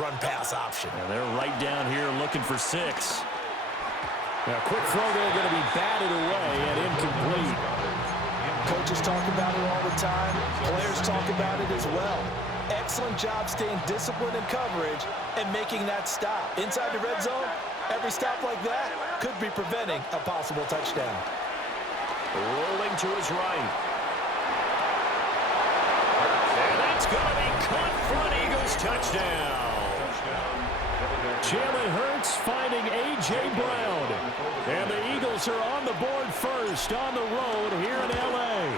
run-pass option. And they're right down here looking for 6. Now, quick throw there going to be batted away and incomplete. Coaches talk about it all the time. Players talk about it as well. Excellent job staying disciplined in coverage and making that stop. Inside the red zone, every stop like that could be preventing a possible touchdown. Rolling to his right. And that's going to be caught front. Eagles touchdown. Jalen Hurts finding A.J. Brown. And the Eagles are on the board first on the road here in L.A.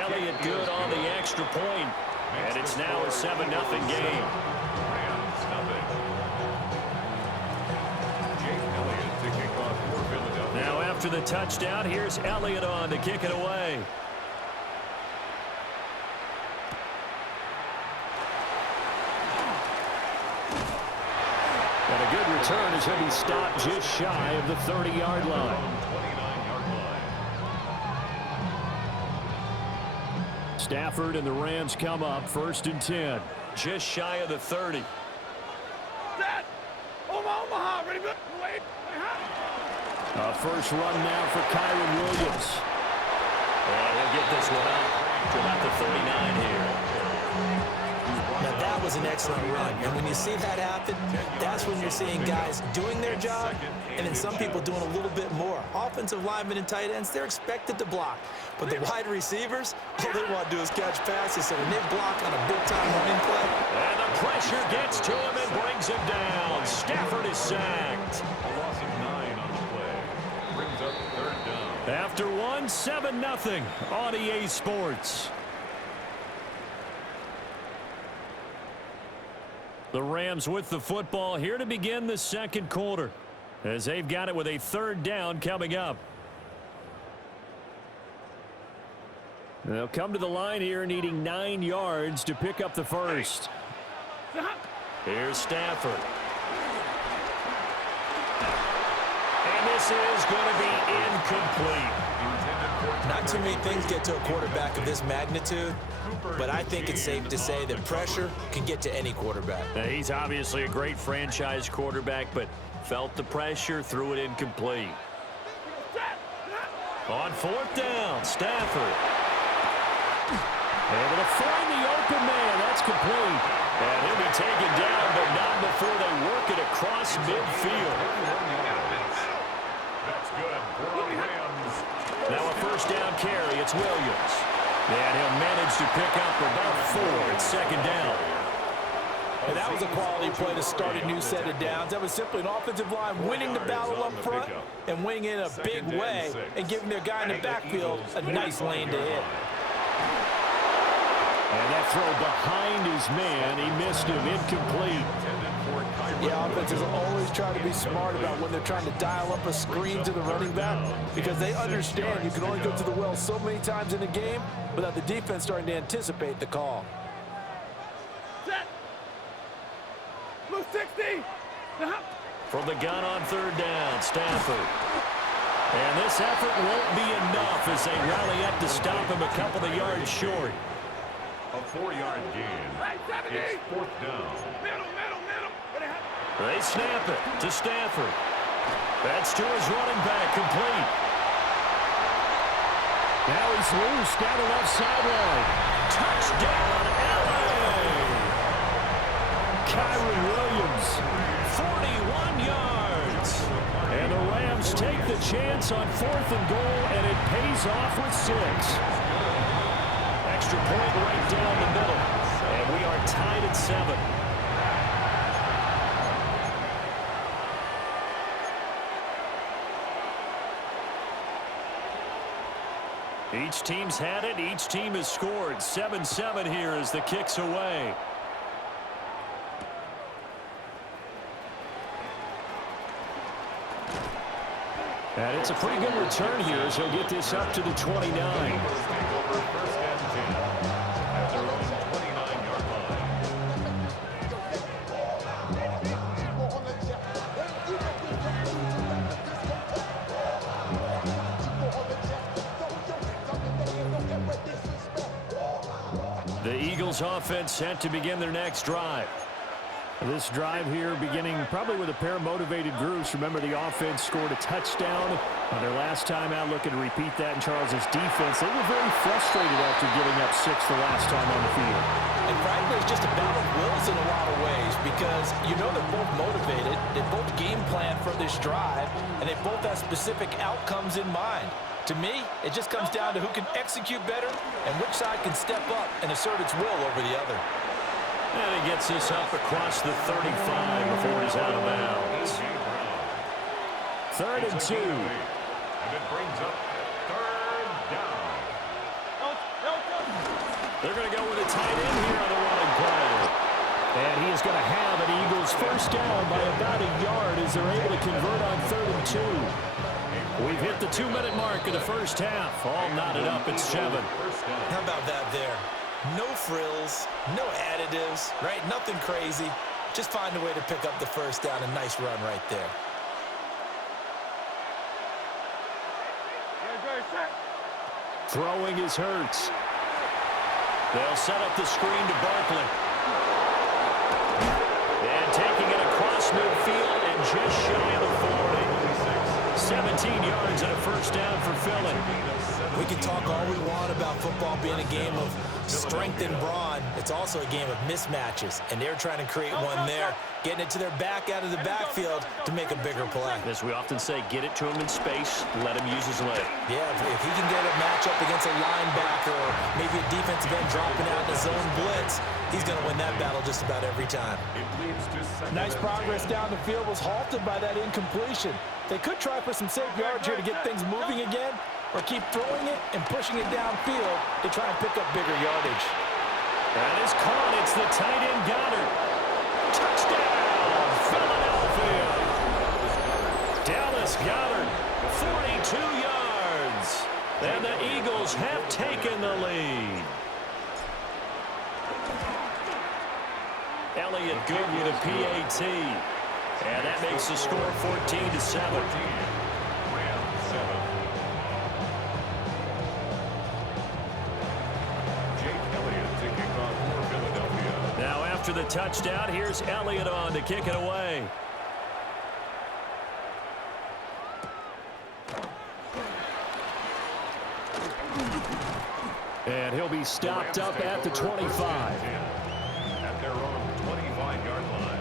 Elliott good on the extra point. And it's now a 7-0 game. Now after the touchdown, here's Elliott on to kick it away. And a good return as he'll be stopped just shy of the 30-yard line. Stafford and the Rams come up 1st and 10. Just shy of the 30. A first run now for Kyron Williams. And he'll get this one up to about the 39 here. Now, that was an excellent run. And when you see that happen, that's when you're seeing guys doing their job and then some people doing a little bit more. Offensive linemen and tight ends, they're expected to block. But the wide receivers, all they want to do is catch passes. So when they block on a big-time running play. And the pressure gets to him and brings him down. Stafford is sacked. A loss of 9 on the play. Brings up 3rd down. After one, 7-0 on EA Sports. The Rams with the football here to begin the second quarter, as they've got it with a 3rd down coming up. They'll come to the line here needing 9 yards to pick up the first. Here's Stafford. And this is going to be incomplete. Not too many things get to a quarterback of this magnitude, but I think it's safe to say that pressure can get to any quarterback. Now, he's obviously a great franchise quarterback, but felt the pressure, threw it incomplete. On 4th down, Stafford. Able to find the open man. That's complete. And he'll be taken down, but not before they work it across midfield. That's good for the Rams. Now a 1st down carry. It's Williams. And he'll manage to pick up about 4. It's 2nd down. And that was a quality play to start a new set of downs. That was simply an offensive line winning the battle up front and winning in a big way and giving their guy in the backfield a nice lane to hit. And that throw behind his man, he missed him, incomplete. Yeah, offenses always try to be smart about when they're trying to dial up a screen to the running back because they understand you can only go to the well so many times in a game without the defense starting to anticipate the call. Set. Blue 60. From the gun on 3rd down, Stafford. And this effort won't be enough as they rally up to stop him a couple of yards short. A 4-yard gain. It's 4th down. Middle. They snap it to Stafford. That's to his running back, complete. Now he's loose down the left sideline. Touchdown, L.A. Kyron Williams. 41 yards. And the Rams take the chance on 4th and goal, and it pays off with 6. Extra point right down the middle. And we are tied at 7. Each team's had it. Each team has scored. 7-7 here as the kick's away. And it's a pretty good return here as he'll get this up to the 29. The Eagles offense set to begin their next drive. This drive here beginning probably with a pair of motivated groups. Remember, the offense scored a touchdown on their last time out, looking to repeat that in Charles's defense. They were very frustrated after giving up 6 the last time on the field. And frankly, it's just a battle of wills in a lot of ways because you know they're both motivated, they both game plan for this drive, and they both have specific outcomes in mind. To me, it just comes down to who can execute better and which side can step up and assert its will over the other. And he gets this up across the 35 before he's out of bounds. 3rd and 2. And it brings up 3rd down. They're going to go with a tight end here on the running play. And he is going to have an Eagles first down by about a yard as they're able to convert on 3rd and 2. We've hit the 2-minute mark of the first half. All knotted up at 7. How about that there? No frills, no additives, right? Nothing crazy. Just find a way to pick up the first down. A nice run right there. Throwing is Hurts. They'll set up the screen to Barkley. And taking it across midfield and just shy of the 40. 17 yards and a first down for Philly. We can talk all we want about football being a game of strength and brawn. It's also a game of mismatches, and they're trying to create one there, getting it to their back out of the backfield to make a bigger play. As we often say, get it to him in space, let him use his leg. Yeah, if he can get a matchup against a linebacker or maybe a defensive end dropping out in a zone blitz, he's going to win that battle just about every time. Nice progress down the field was halted by that incompletion. They could try for some safe yards here to get things moving again, or keep throwing it and pushing it downfield to try and pick up bigger yardage. That is caught. It's the tight end Goddard. Touchdown, Philadelphia. Dallas Goddard, 42 yards. And the Eagles have taken the lead. Elliott good with a PAT. And that makes the score 14-7. Now after the touchdown, here's Elliott on to kick it away. And he'll be stopped up at the 25. At their own 25-yard line.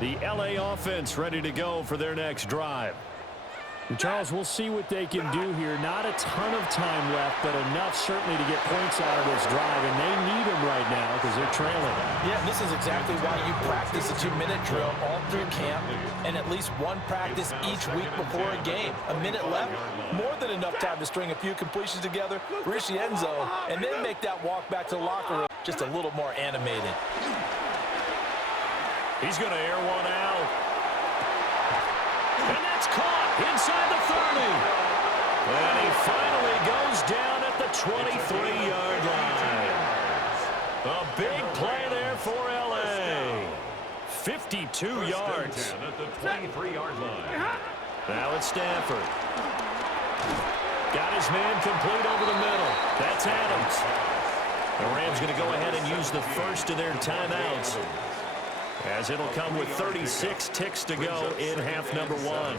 The LA offense ready to go for their next drive. And Charles, we'll see what they can do here. Not a ton of time left, but enough certainly to get points out of this drive, and they need them right now because they're trailing. Yeah, this is exactly why you practice a 2-minute drill all through camp and at least one practice each week before a game. A minute left, more than enough time to string a few completions together, reach the end zone, and then make that walk back to the locker room just a little more animated. He's going to air one out. And that's caught inside the 30. And he finally goes down at the 23-yard line. A big play there for L.A. 52 yards. At the 23-yard line. Now it's Stafford. Got his man complete over the middle. That's Adams. The Rams going to go ahead and use the first of their timeouts, as it'll come with 36 ticks to go in half number 1.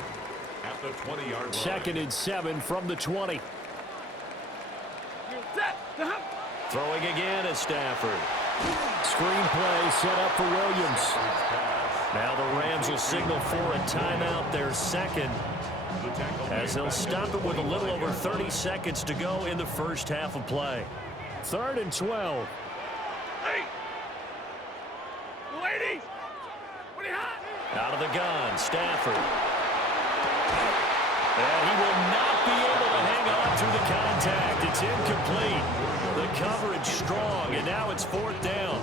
At the 20-yard line. 2nd and 7 from the 20. Throwing again is Stafford. Screenplay set up for Williams. Now the Rams will signal for a timeout, their second, as they'll stop it with a little over 30 seconds to go in the first half of play. 3rd and 12. Ladies, what do you have? Out of the gun, Stafford. And he will not be able to hang on through the contact. It's incomplete. The coverage strong, and now it's 4th down.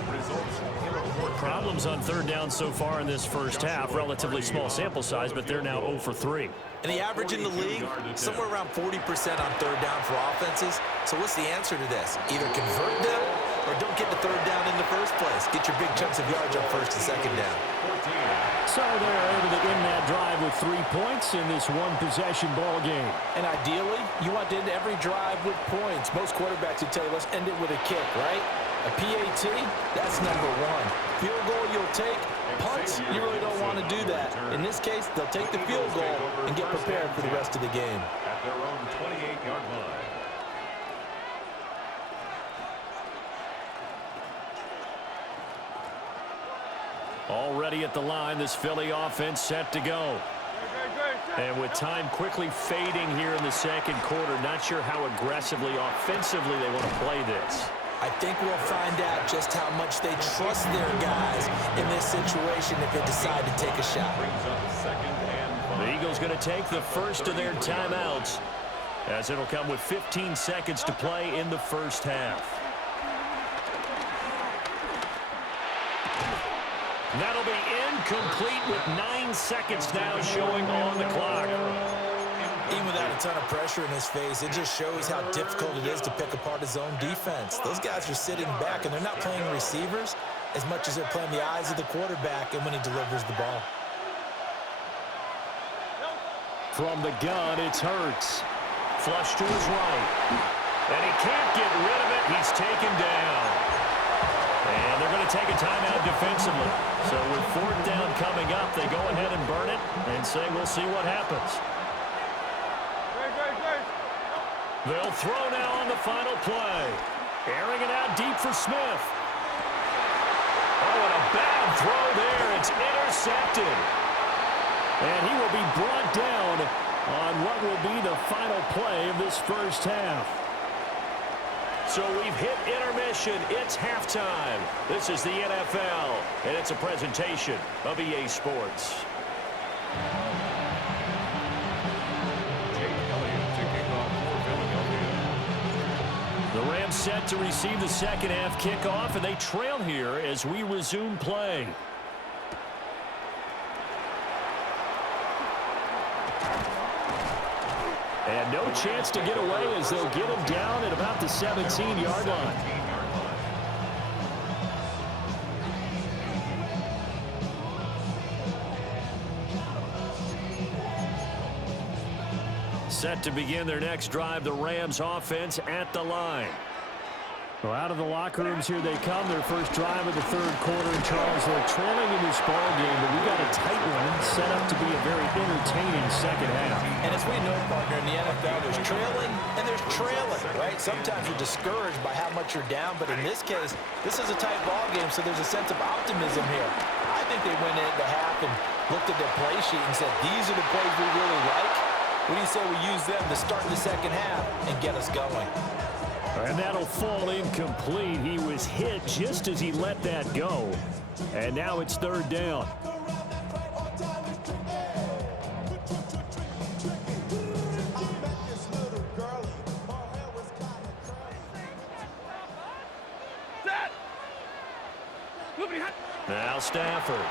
Problems on 3rd down so far in this first half. Relatively small sample size, but they're now 0 for 3. And the average in the league, somewhere around 40% on 3rd down for offenses. So what's the answer to this? Either convert them or don't get the 3rd down in the first place. Get your big chunks of yards on 1st and 2nd down. So they're able to end that drive with 3 points in this one-possession ball game. And ideally, you want to end every drive with points. Most quarterbacks would tell you, let's end it with a kick, right? A PAT, that's number one. Field goal you'll take. Punts, you really don't want to do that. In this case, they'll take the field goal and get prepared for the rest of the game. At their own 28-yard line. Already at the line, this Philly offense set to go. And with time quickly fading here in the second quarter, not sure how aggressively, offensively they want to play this. I think we'll find out just how much they trust their guys in this situation if they decide to take a shot. The Eagles going to take the first of their timeouts, as it'll come with 15 seconds to play in the first half. That'll be incomplete with 9 seconds now showing on the clock. Even without a ton of pressure in his face, it just shows how difficult it is to pick apart his own defense. Those guys are sitting back, and they're not playing receivers as much as they're playing the eyes of the quarterback and when he delivers the ball. From the gun, it's Hurts. Flush to his right. And he can't get rid of it. He's taken down. And they're going to take a timeout defensively. So with fourth down coming up, they go ahead and burn it and say we'll see what happens. They'll throw now on the final play. Airing it out deep for Smith. Oh, and a bad throw there. It's intercepted. And he will be brought down on what will be the final play of this first half. So we've hit intermission. It's halftime. This is the NFL, and it's a presentation of EA Sports. The Rams set to receive the second half kickoff, and they trail here as we resume play. And no chance to get away as they'll get him down at about the 17-yard line. Set to begin their next drive, the Rams offense at the line. Well, out of the locker rooms here they come, their first drive of the third quarter. And Charles, they're trailing in this ball game, but we got a tight one set up to be a very entertaining second half. And as we know, partner, in the NFL, there's trailing and there's trailing, right? Sometimes you're discouraged by how much you're down, but in this case, this is a tight ball game, so there's a sense of optimism here. I think they went into half and looked at their play sheet and said, these are the plays we really like. What do you say we use them to start the second half and get us going? And that'll fall incomplete. He was hit just as he let that go. And now it's third down. Now Stafford.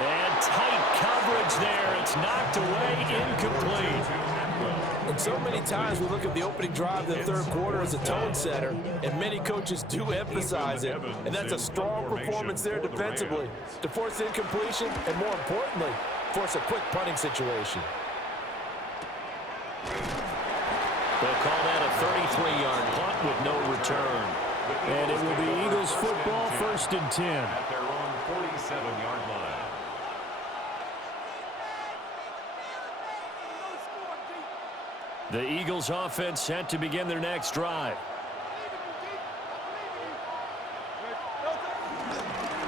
And tight coverage there. It's knocked away, incomplete. And so many times we look at the opening drive of the third quarter as a tone setter, and many coaches do emphasize it. And that's a strong performance there defensively to force incompletion and, more importantly, force a quick punting situation. They'll call that a 33-yard punt with no return. And it will be Eagles football, 1st and 10. At their own 47-yard line. The Eagles offense set to begin their next drive.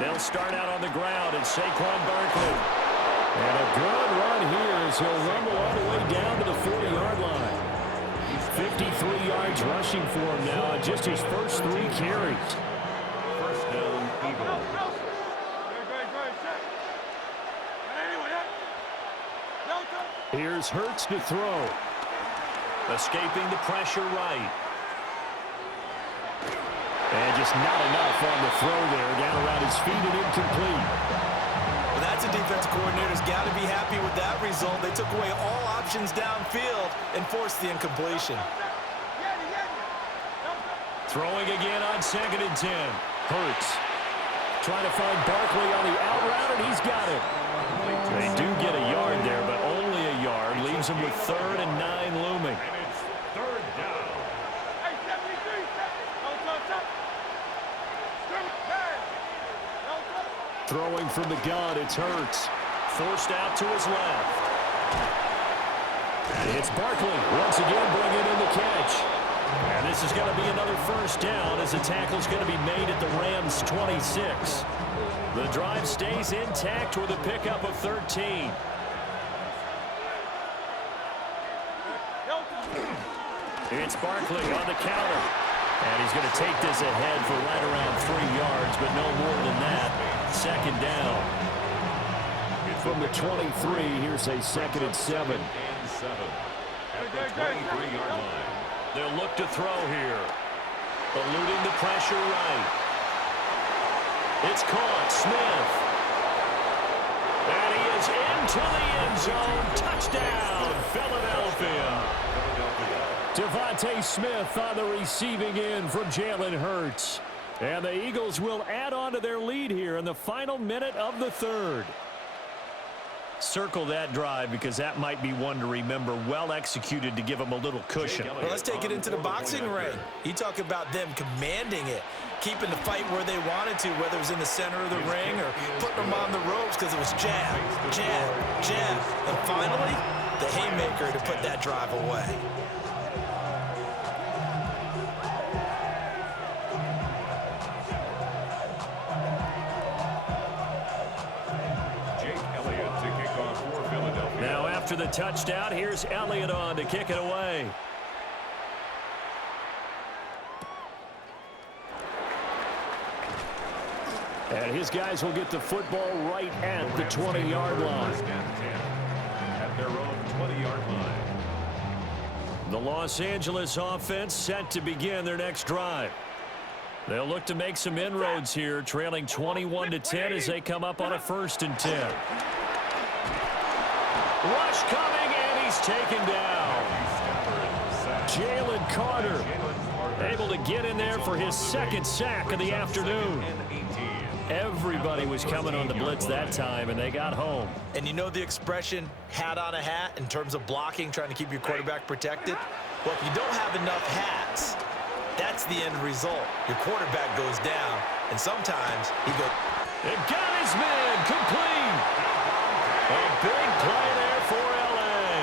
They'll start out on the ground, and Saquon Barkley. And a good run here as he'll rumble all the way down to the 40-yard line. 53 yards rushing for him now on just his first 3 carries. First down, Eagles. Here's Hurts to throw. Escaping the pressure right. And just not enough on the throw there. Down around his feet and incomplete. Well, that's a defensive coordinator's got to be happy with that result. They took away all options downfield and forced the incompletion. Throwing again on 2nd and 10. Hurts trying to find Barkley on the out route, and he's got it. They do get a yard there, but only a yard. Leaves him with 3rd and 9 looming. And it's third down. Throwing from the gun, it's Hurts. Forced out to his left. It's Barkley once again bringing in the catch. And this is going to be another first down as the tackle's going to be made at the Rams' 26. The drive stays intact with a pickup of 13. It's Barkley on the counter. And he's going to take this ahead for right around 3 yards, but no more than that. Second down. From the 23, here's a 2nd and 7. At the 23-yard line. They'll look to throw here. Eluding the pressure right. It's caught. Smith. And he is into the end zone. Touchdown, Philadelphia. Devontae Smith on the receiving end from Jalen Hurts. And the Eagles will add on to their lead here in the final minute of the third. Circle that drive because that might be one to remember. Well executed to give them a little cushion. Well, let's take it into the boxing ring. You talk about them commanding it, keeping the fight where they wanted to, whether it was in the center of the ring or putting them on the ropes because it was jab, jab, jab. And finally, the haymaker to put that drive away. Now after the touchdown, here's Elliott on to kick it away. And his guys will get the football right at the 20-yard line. At their own 20-yard line. The Los Angeles offense set to begin their next drive. They'll look to make some inroads here, trailing 21-10 as they come up on a 1st and 10. Rush coming, and he's taken down. Jalen Carter Able to get in there for his 2nd sack of the afternoon. Everybody was coming on the blitz that time, and they got home. And you know the expression, hat on a hat, in terms of blocking, trying to keep your quarterback protected? Well, if you don't have enough hats, that's the end result. Your quarterback goes down, and sometimes he goes... It got his man complete. A big play there for L.A.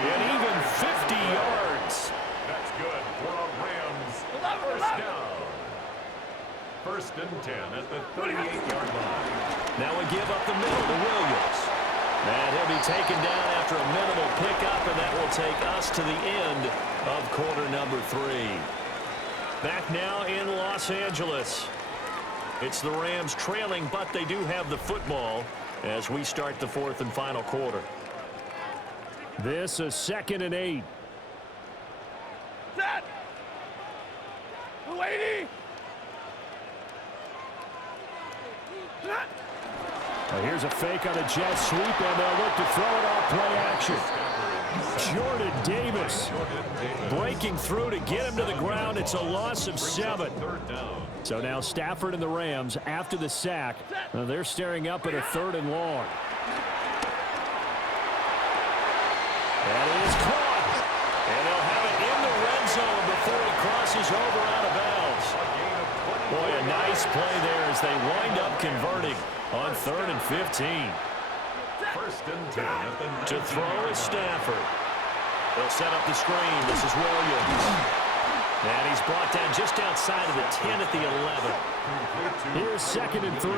And even 50 yards. That's good for a Rams first down. 1st and 10 at the 38-yard line. Now we give up the middle to Williams. And he'll be taken down after a minimal pickup, and that will take us to the end of quarter number 3. Back now in Los Angeles. It's the Rams trailing, but they do have the football as we start the 4th and final quarter. This a 2nd and 8. Set! Lady! Now here's a fake on a jet sweep, and they'll look to throw it off play action. Jordan Davis breaking through to get him to the ground. It's a loss of 7. So now Stafford and the Rams, after the sack, they're staring up at a 3rd and long. That is caught. And they'll have it in the red zone before he crosses over out of bounds. Boy, a nice play there as they wind up converting on 3rd and 15. 1st and 10 at the To throw is Stafford. They'll set up the screen. This is Williams. And he's brought down just outside of the 10 at the 11. Here's 2nd and 3.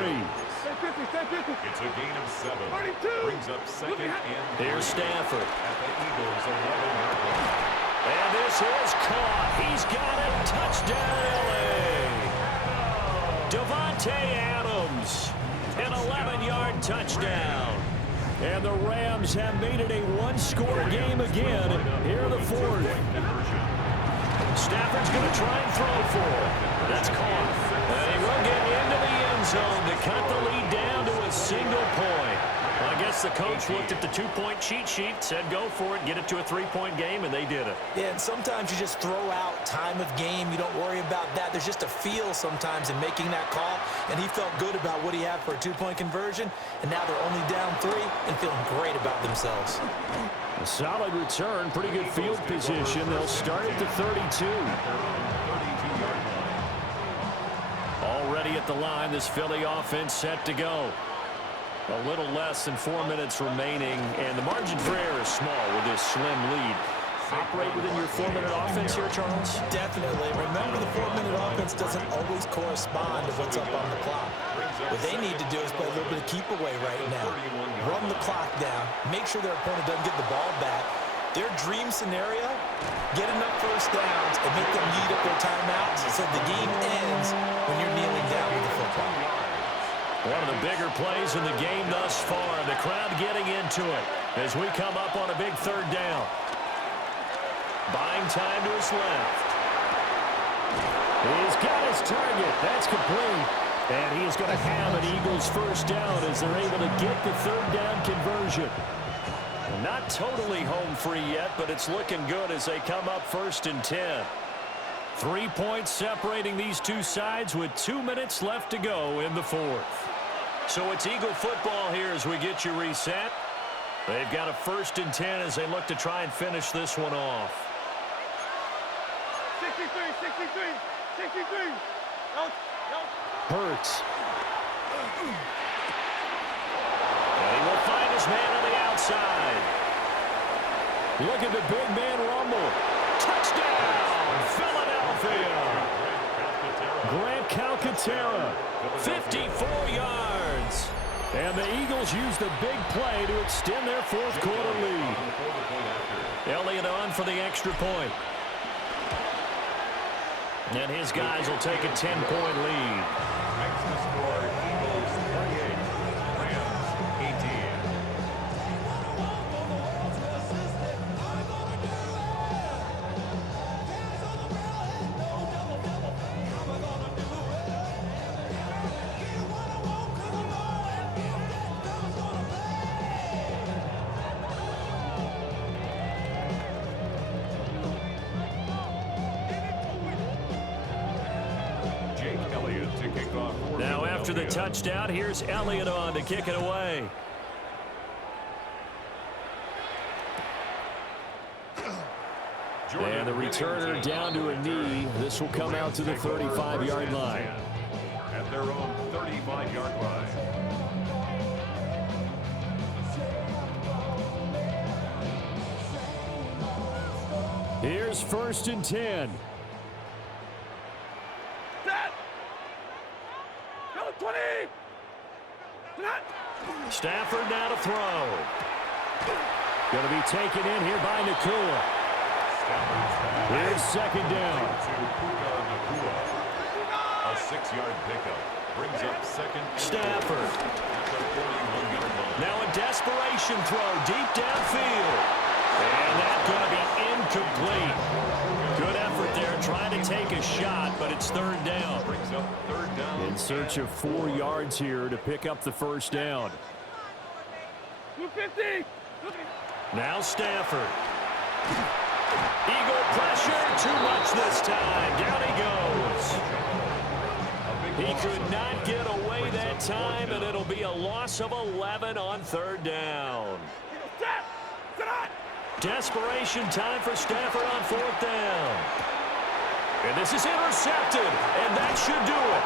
It's a gain of 7. Brings up 2nd and 3. Here's Stafford. At the Eagles' 11-yard line. And this is caught. He's got it. Touchdown, L.A. Devontae Adams. An 11-yard touchdown. And the Rams have made it a one-score game again here in the 4th. Stafford's going to try and throw for it. That's caught. And he will get into the end zone to cut the lead down to a single point. Well, I guess the coach looked at the 2-point cheat sheet, said go for it, get it to a 3-point game, and they did it. Yeah, and sometimes you just throw out time of game. You don't worry about that. There's just a feel sometimes in making that call, and he felt good about what he had for a 2-point conversion, and now they're only down 3 and feeling great about themselves. A solid return, pretty good field position. They'll start at the 32. Already at the line. This Philly offense set to go. A little less than 4 minutes remaining, and the margin for error is small with this slim lead. Operate within your 4-minute offense here, Charles? Definitely. Remember, the 4-minute offense doesn't always correspond to what's up on the clock. What they need to do is play a little bit of keep away right now. Run the clock down. Make sure their opponent doesn't get the ball back. Their dream scenario, get enough first downs and make them lead up their timeouts so the game ends when you're kneeling down with the football. One of the bigger plays in the game thus far. The crowd getting into it as we come up on a big third down. Buying time to his left. He's got his target. That's complete. And he's going to have an Eagles first down as they're able to get the third down conversion. Not totally home free yet, but it's looking good as they come up 1st and 10. 3 points separating these two sides with 2 minutes left to go in the fourth. So it's Eagle football here as we get you reset. They've got a 1st and 10 as they look to try and finish this one off. 63. Hurts. And he will find his man on the outside. Look at the big man rumble. Touchdown, Philadelphia. Grant Calcaterra, 54 yards. And the Eagles use the big play to extend their fourth quarter lead. Elliott on for the extra point. And his guys will take a 10-point lead. Makes the score Eagles 38, Rams 18. Now after the touchdown, here's Elliott on to kick it away. And the returner down to a knee. This will come out to the 35-yard line. At their own 35-yard line. Here's 1st and 10. Stafford now to throw. Going to be taken in here by Nakua. Here's 2nd down. A 6-yard pickup brings up 2nd. Stafford. Now a desperation throw deep downfield. And that's going to be incomplete. Good effort there trying to take a shot, but it's 3rd down. Brings up 3rd down. In search of 4 yards here to pick up the first down. 250. Now Stafford. Eagle pressure, too much this time. Down he goes. He could not get away that time, and it'll be a loss of 11 on 3rd down. Desperation time for Stafford on 4th down. And this is intercepted, and that should do it.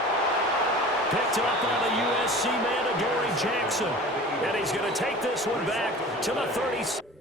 Picked up by the USC man, Adoree Jackson. And he's going to take this one back to the 30.